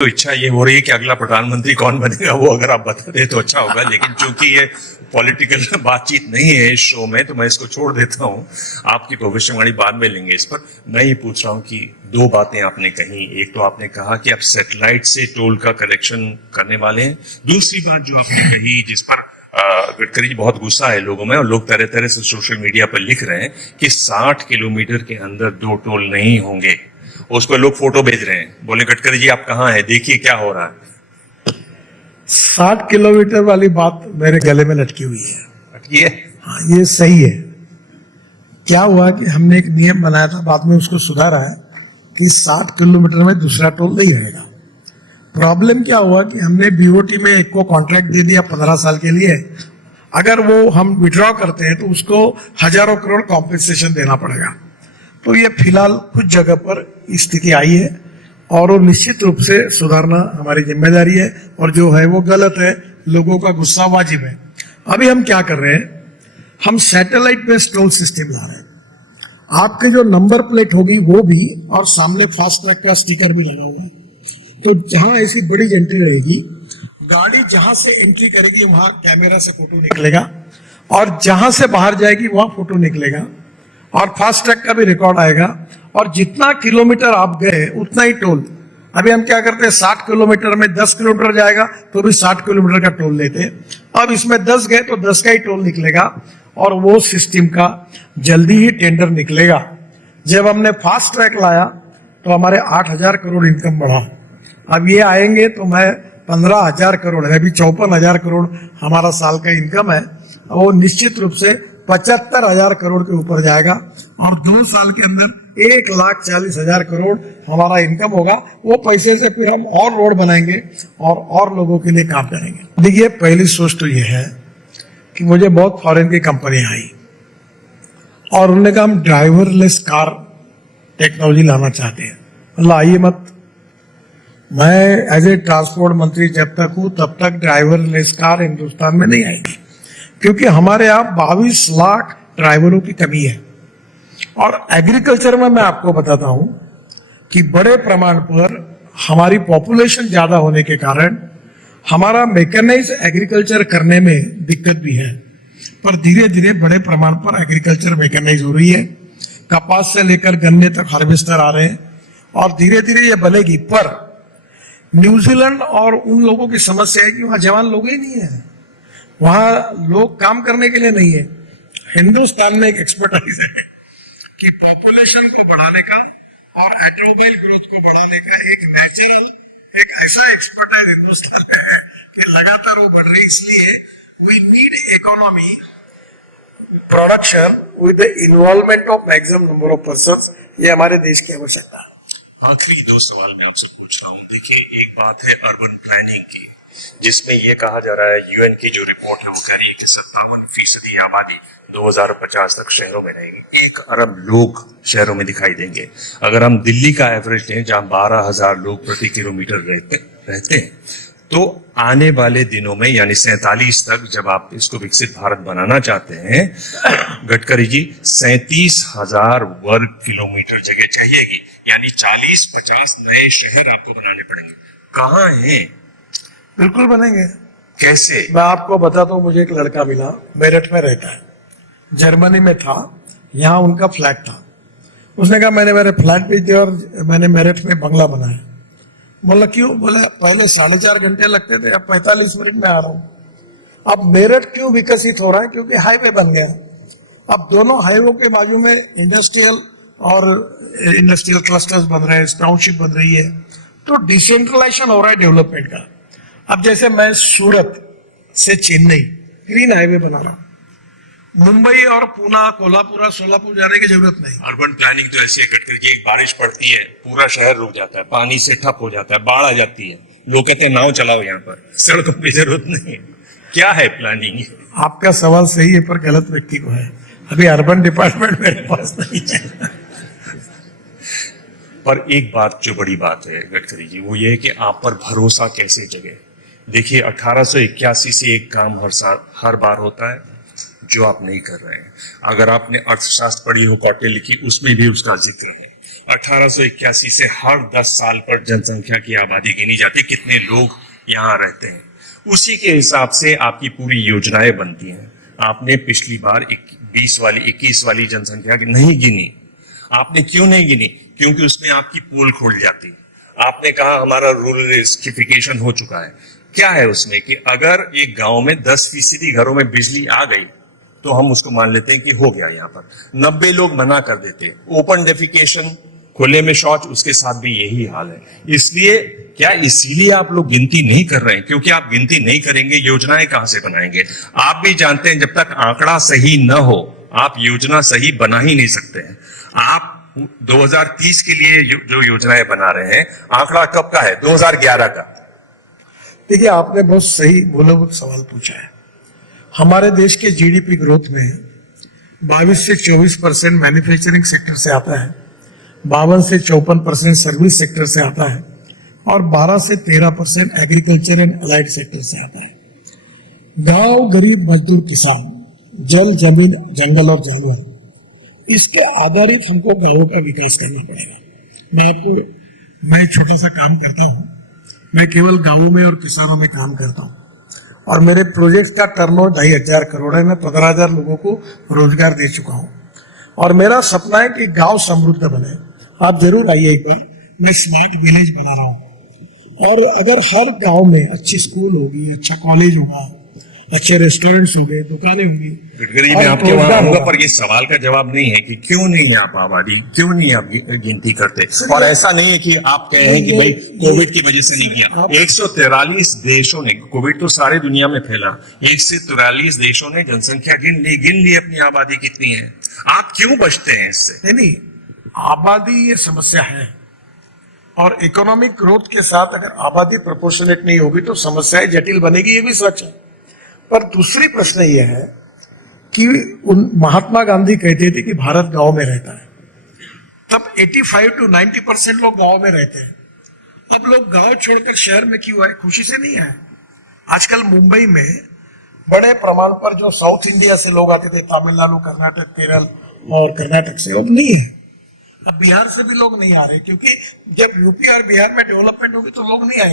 तो इच्छा ये हो रही है कि अगला प्रधानमंत्री कौन बनेगा वो अगर आप बता दें तो अच्छा होगा, लेकिन चूंकि ये पॉलिटिकल बातचीत नहीं है इस शो में तो मैं इसको छोड़ देता हूं। आपकी भविष्यवाणी बाद में लेंगे इस पर। मैं ये पूछ रहा हूं कि दो बातें आपने कही। एक तो आपने कहा कि आप सैटेलाइट से टोल का कलेक्शन करने वाले हैं। दूसरी बात जो आपने कही, जिस पर गडकरी जी बहुत गुस्सा है लोगों में और लोग तरह तरह से सोशल मीडिया पर लिख रहे हैं कि 60 किलोमीटर के अंदर 2 टोल नहीं होंगे। उस पर लोग फोटो भेज रहे हैं, बोले गडकरी जी आप कहाँ हैं, देखिए क्या हो रहा है। 60 किलोमीटर वाली बात मेरे गले में लटकी हुई है। ये हाँ, ये सही है। क्या हुआ कि हमने एक नियम बनाया था, बाद में उसको सुधारा है कि 60 किलोमीटर में दूसरा टोल नहीं रहेगा। प्रॉब्लम क्या हुआ कि हमने बीओटी में एक को कॉन्ट्रैक्ट दे दिया 15 साल के लिए। अगर वो हम विड्रॉ करते हैं तो उसको हजारों करोड़ कॉम्पेंसेशन देना पड़ेगा। तो ये फिलहाल कुछ जगह पर स्थिति आई है और वो निश्चित रूप से सुधारना हमारी जिम्मेदारी है, और जो है वो गलत है, लोगों का गुस्सा वाजिब है। अभी हम क्या कर रहे हैं, हम सैटेलाइट बेस्ड टोल सिस्टम ला रहे हैं। आपके जो नंबर प्लेट होगी वो भी, और सामने फास्ट ट्रैक का स्टिकर भी लगा हुआ है। तो जहां ऐसी बड़ी एंट्री रहेगी, गाड़ी जहां से एंट्री करेगी वहां कैमरा से फोटो निकलेगा, और जहां से बाहर जाएगी वहां फोटो निकलेगा, और फास्ट ट्रैक का भी रिकॉर्ड आएगा। और जितना किलोमीटर आप गए उतना ही टोल। अभी हम क्या करते हैं, 60 किलोमीटर में 10 किलोमीटर जाएगा तो भी 60 किलोमीटर का टोल लेते हैं। अब इसमें 10 गए तो 10 का ही टोल निकलेगा, और वो सिस्टम का जल्दी ही टेंडर निकलेगा। जब हमने फास्ट ट्रैक लाया तो हमारे 8,000 करोड़ इनकम बढ़ा। अब ये आएंगे तो मैं 15,000 करोड़ है, अभी 54,000 करोड़ हमारा साल का इनकम है, वो निश्चित रूप से 75,000 करोड़ के ऊपर जाएगा, और 2 साल के अंदर 1,40,000 करोड़ हमारा इनकम होगा। वो पैसे से फिर हम और रोड बनाएंगे और लोगों के लिए काम करेंगे। देखिए, पहली सोच तो ये है कि मुझे बहुत फॉरेन की कंपनी आई और उन्होंने कहा हम ड्राइवरलेस कार टेक्नोलॉजी लाना चाहते हैं। मतलब आइए मत, मैं एज ए ट्रांसपोर्ट मंत्री जब तक हूं तब तक ड्राइवरलेस कार हिंदुस्तान में नहीं आएगी, क्योंकि हमारे यहाँ 22 लाख ड्राइवरों की कमी है। और एग्रीकल्चर में मैं आपको बताता हूं कि बड़े प्रमाण पर हमारी पॉपुलेशन ज्यादा होने के कारण हमारा मैकेनाइज एग्रीकल्चर करने में दिक्कत भी है, पर धीरे धीरे बड़े प्रमाण पर एग्रीकल्चर मैकेनाइज हो रही है। कपास से लेकर गन्ने तक हार्वेस्टर आ रहे हैं, और धीरे धीरे ये बनेगी। पर न्यूजीलैंड और उन लोगों की समस्या है कि वहां जवान लोग ही नहीं है, वहां लोग काम करने के लिए नहीं है। हिंदुस्तान में एक एक्सपर्टाइज है कि पॉपुलेशन को बढ़ाने का और ऑटोमोबाइल ग्रोथ को बढ़ाने का एक नेचुरल, एक ऐसा एक्सपर्टाइज हिंदुस्तान में है कि लगातार वो बढ़ रही। इसलिए we need economy production with the involvement of maximum number of persons. ये हमारे देश की आवश्यकता है। आखिरी 2 सवाल मैं आपसे पूछ रहा हूँ। देखिए, एक बात है अर्बन प्लानिंग की, जिसमें यह कहा जा रहा है, यूएन की जो रिपोर्ट है वो कह रही है कि 57% आबादी 2050 तक शहरों में रहेगी। 1 अरब लोग शहरों में दिखाई देंगे। अगर हम दिल्ली का एवरेज लें जहां 12,000 लोग प्रति किलोमीटर रहते हैं, तो आने वाले दिनों में यानी 47 तक जब आप इसको विकसित भारत बनाना चाहते हैं, गडकरी जी, 37,000 वर्ग किलोमीटर जगह चाहिएगी, यानी 40-50 नए शहर आपको बनाने पड़ेंगे। कहाँ हैं? बिल्कुल बनेंगे। कैसे? मैं आपको बताता हूँ, मुझे एक लड़का मिला, मेरठ में रहता है, जर्मनी में था, यहाँ उनका फ्लैट था। उसने कहा मैंने मेरे फ्लैट बेच दिया और मैंने मेरठ में बंगला बनाया। बोला क्यों? बोला पहले 4.5 घंटे लगते थे, अब 45 मिनट में आ रहा हूँ। अब मेरठ क्यों विकसित हो रहा है? क्योंकि हाईवे बन गया। अब दोनों हाईवे के बाजू में इंडस्ट्रियल और इंडस्ट्रियल क्लस्टर्स बन रहे हैं, टाउनशिप बन रही है, तो डिसेंट्रलाइजेशन हो रहा है डेवलपमेंट का। अब जैसे मैं सूरत से चेन्नई ग्रीन हाईवे बना रहा हूं, मुंबई और पूना, कोल्हापुर, सोलापुर जाने की जरूरत नहीं। अर्बन प्लानिंग तो ऐसी है गडकरी जी, एक बारिश पड़ती है पूरा शहर रुक जाता है, पानी से ठप हो जाता है, बाढ़ आ जाती है, लोग कहते हैं नाव चलाओ, यहाँ पर सड़कों की जरूरत नहीं है। क्या है प्लानिंग? आपका सवाल सही है पर गलत व्यक्ति को है। अभी अर्बन डिपार्टमेंट मेरे पास नहीं है। पर एक बात जो बड़ी बात है गडकरी जी, वो ये है कि आप पर भरोसा कैसे जगे। देखिए, 1881 से एक काम हर बार होता है जो आप नहीं कर रहे हैं। अगर आपने अर्थशास्त्र पढ़ी हो, कौटिल्य लिखी, उसमें भी उसका जिक्र है। 1881 से हर 10 साल पर जनसंख्या की आबादी गिनी जाती है, कितने लोग यहाँ रहते हैं, उसी के हिसाब से आपकी पूरी योजनाएं बनती हैं। आपने पिछली बार 21 वाली जनसंख्या की नहीं गिनी। आपने क्यों नहीं गिनी? क्योंकि उसमें आपकी पोल खोल जाती। आपने कहा हमारा रूरलिफिकेशन हो चुका है। क्या है उसमें कि अगर एक गांव में 10% घरों में बिजली आ गई तो हम उसको मान लेते हैं कि हो गया। यहाँ पर 90 लोग मना कर देते। ओपन डेफिकेशन, खुले में शौच, उसके साथ भी यही हाल है। इसलिए क्या इसीलिए आप लोग गिनती नहीं कर रहे हैं? क्योंकि आप गिनती नहीं करेंगे, योजनाएं कहां से बनाएंगे? आप भी जानते हैं जब तक आंकड़ा सही न हो आप योजना सही बना ही नहीं सकते हैं। आप 2030 के लिए जो योजनाएं बना रहे हैं, आंकड़ा कब का है? 2011 का। देखिए, आपने बहुत सही मूलभूत सवाल पूछा है। हमारे देश के जीडीपी ग्रोथ में 22 से 24% मैन्युफैक्चरिंग सेक्टर से आता है, 52 से 54% सर्विस सेक्टर से आता है और 12 से 13% एग्रीकल्चर एंड अलाइड सेक्टर से आता है। गांव, गरीब, मजदूर, किसान, जल, जमीन, जंगल और जानवर, इसके आधारित हमको गांवों का विकास करना पड़ेगा। मैं छोटा सा काम करता हूँ। मैं केवल गांवों में और किसानों में काम करता हूँ और मेरे प्रोजेक्ट का टर्नओवर 2,500 करोड़ है। मैं 15,000 लोगों को रोजगार दे चुका हूँ और मेरा सपना है कि गांव समृद्ध बने। आप जरूर आइए एक बार। मैं स्मार्ट विलेज बना रहा हूँ और अगर हर गांव में अच्छी स्कूल होगी, अच्छा कॉलेज होगा, अच्छे रेस्टोरेंट्स होंगे, दुकानें होंगी, गडकरी, मैं आपके वहां आऊंगा, पर ये सवाल का जवाब नहीं है कि क्यों नहीं है आप आबादी, क्यों नहीं आप गिनती करते। और ऐसा नहीं है कि आप कह रहे हैं कि भाई कोविड की वजह से नहीं किया। 143 देशों ने, कोविड तो सारे दुनिया में फैला, 143 देशों ने जनसंख्या गिन ली अपनी आबादी कितनी है। आप क्यों बचते हैं इससे? नहीं, आबादी ये समस्या है और इकोनॉमिक ग्रोथ के साथ अगर आबादी प्रोपोर्शनेट नहीं होगी तो समस्याएं जटिल बनेगी, ये भी सच है। पर दूसरी प्रश्न यह है कि महात्मा गांधी कहते थे कि भारत गांव में रहता है, तब 85 to 90% लोग गांव में रहते हैं। अब लोग गांव छोड़कर शहर में क्यों आए? खुशी से नहीं आए। आजकल मुंबई में बड़े प्रमाण पर जो साउथ इंडिया से लोग आते थे, तमिलनाडु, कर्नाटक, केरल और कर्नाटक से, अब नहीं है। अब बिहार से भी लोग नहीं आ रहे, क्योंकि जब यूपी और बिहार में डेवलपमेंट होगी तो लोग नहीं आएंगे।